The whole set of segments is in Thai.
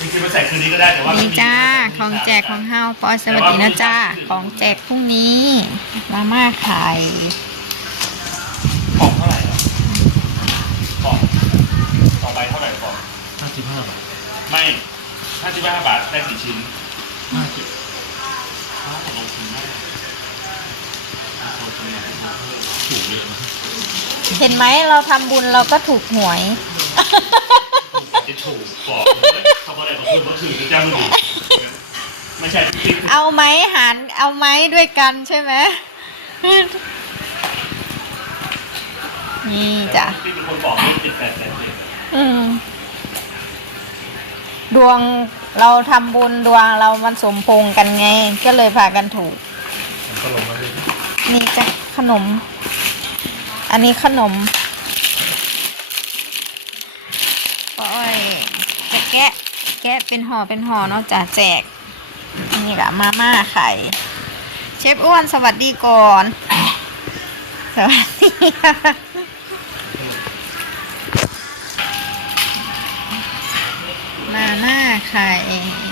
จริงๆมาใส่คืนนี้ก็ได้แต่ว่านี่จ้า ของแจกของเฮาปอยสวัสดีนะจ้า ของแจกพรุ่งนี้ มาม่าไข่กล่องเท่าไหร่ครับกล่องสองใบเท่าไหร่กล่องห้าสิบห้าบาทไม่ห้าสิบห้าบาทได้กี่ชิ้นห้าสิบอ้าวลงทุนมากลงทุนมากถูกเลยนะเห็นไหมเราทำบุญเราก็ถูกหวยจะถูกบอกเขาบอกอะ ไรกับคุณก็คือเจ้ามือไม่ใช่จริงเอาไหมหารเอาไหมด้วยกันใช่ไหมนี่จ้ะที่เป็นคนบอกไม่ติดแปดแสนเจ็ดอืมดวงเราทำบุญดวงเรามันสมพงษ์กันไง ก็เลยพากันถูกผมก็ลงมาเลยนี่จ้ะขนม อันนี้ขนมป้อยจะแกะ แกะเป็นห่อเป็นห่อเนาะจ้ะแจก นี่แหละมาม่าไข่ เชฟอ้วนสวัสดีก่อน สวัสดีค่ะมาม่าไข่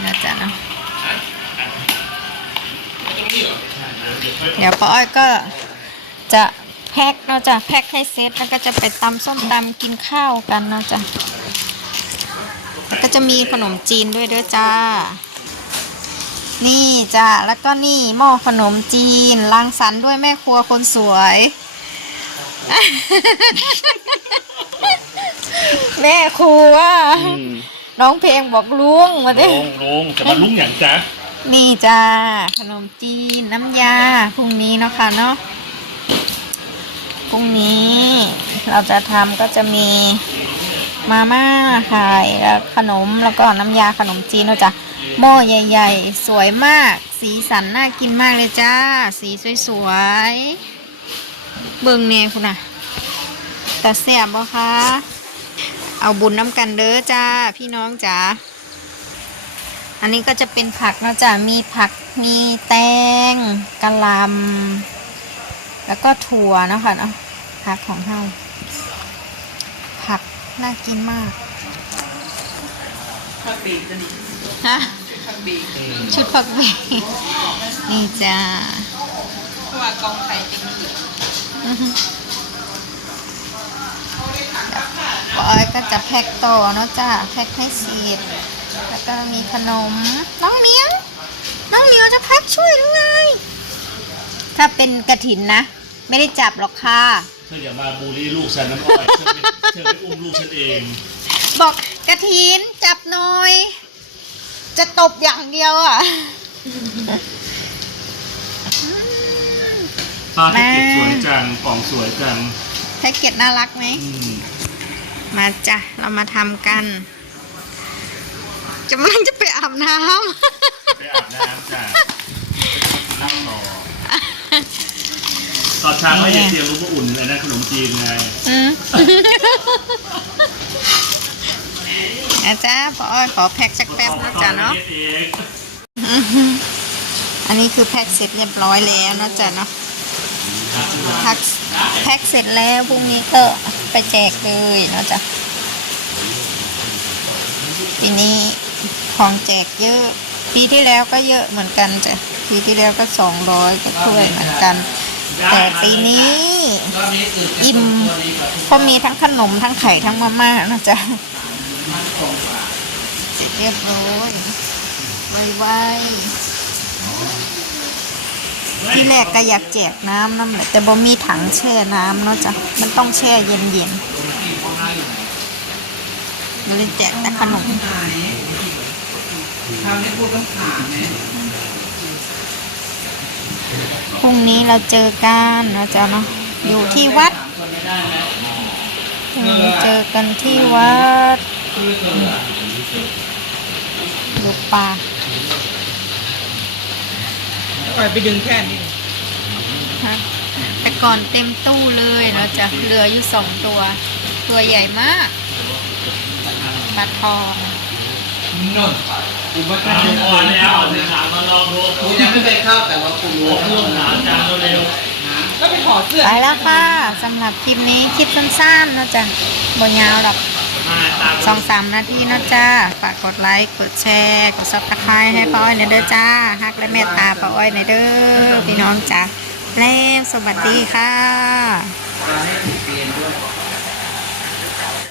นะจ๊ะเนาะเดี๋ยวป้าอ้อยก็จะแพ็คเนาะจ้ะแพ็คให้เซตแล้วก็จะไปตำส้มตำกินข้าวกันเนาะจ้ะแล้ว ก็จะมีขนมจีนด้วยเด้อจ้า นี่จ้ะแล้วก็นี่หม้อขนมจีนรังสรรค์ด้วยแม่ครัวคนสวย แม่ครัว น้องเพลงบอกลุงมาดิลงลงจะมาลุ้งอย่างจ๊ะนี่จ้าขนมจีนน้ำยาพรุ่งนี้เนาะค่ะเนาะพรุ่งนี้เราจะทำก็จะมี มาม่าไข่แล้วขนมแล้วก็น้ำยาขนมจีนเนาะจ้ะหม้อใหญ่ ๆ สวยมาก สีสันน่ากินมากเลยจ้า สีสวยๆเบิ่งเนี่ยคุณน่ะแต่เสียบบ่คะเอาบุญน้ำกันเด้อจ้า พี่น้องจ้าอันนี้ก็จะเป็นผักนะจ๊ะมีผักมีแตงกะหล่ำแล้วก็ถั่วนะคะเนาะผักของเฮาผัก น่ากินมากผักบีจะดีฮะผักบีชุดผักเบงนี่จ้าเพราะว่ากองไข่จริงอื้อหือปออยก็จะแพ็คต่อเนาะจ้าแพ็คให้สีดแล้วก็มีขนม น้องเหมียวน้องเหมียวจะแพ็คช่วยด้วยไงถ้าเป็นกระถินนะ ไม่ได้จับหรอกค่ะเธออย่ามาบูลลี่ลูกฉันน้ำอ้อยเธอไปเธอไปอุ้มลูกฉันเอง บอกกระถินจับหน่อย จะตบอย่างเดียวอะปลาที่เก็บสวยจังกล่องสวยจังแพ็กเกจน่ารักไหม อืมมาจ้ะ เรามาทำกันจะมันจะไปอาบน้ไปอาบน้ำจ้ะไปกินเหล้าต่อ ตอนเช้าก็ยังเตรียมรู้ว่าอุ่นอะไรนะขนมจีนไงอืมอาจ้าพออ้อยขอแพ็กสักแป๊บนะจ๊ะเนาะอือหืออันนี้คือแพ็กเสร็จเรียบร้อยแล้วนะจ๊ะเนาะแพ็กแพ็กเสร็จแล้วพรุ่งนี้ก็ไปแจกเลยนะจ๊ะปีนี้ของแจกเยอะ ปีที่แล้วก็เยอะเหมือนกันจ้ะปีที่แล้วก็สองร้อยก็ถ้วยเหมือนกัน แต่ปีนี้ อิ่มเพราะมีทั้งขนมทั้งไข่ทั้งมาม่านะจ๊ะเร็จเรียบร้อยไวๆที่แรกก็อยากแจกน้ำน้ำแต่บ่มีถังแช่น้ำเนาะจ๊ะมันต้องแช่เย็นๆเลยแจกแต่ขนมทำให้พูดต้องผ่านไหม พรุ่งนี้เราเจอกันนะจ๊ะเนาะอยู่ที่วัดพรุ่งนี้เจอกันที่วัดอยู่ป่าปล่อยไปดึงแค่นี้ฮะแต่ก่อนเต็มตู้เลยเราจะเหลืออยู่สองตัว ตัวใหญ่มากปลาทองนน กูว่าจะน้ำอ้อยแล้วเอาถามมาลองดูกูยังไม่ไปเข้าแต่ว่ากูรู้เรื่องหนาจานเร็วก็ไปถอดเสื้อไปแล้วค่ะสำหรับคลิปนี้คลิปสั้นๆนะจ๊ะบนยาวหรอกสองสามนาทีนะจ้าฝากกดไลค์กดแชร์กดซับสไครต์ให้ป้าอ้อยในอยเด้อจ้าฮักและเมตตาป้าอ้อยในอยเด้อพี่น้องจ้าแล้วสวัสดีค่ะ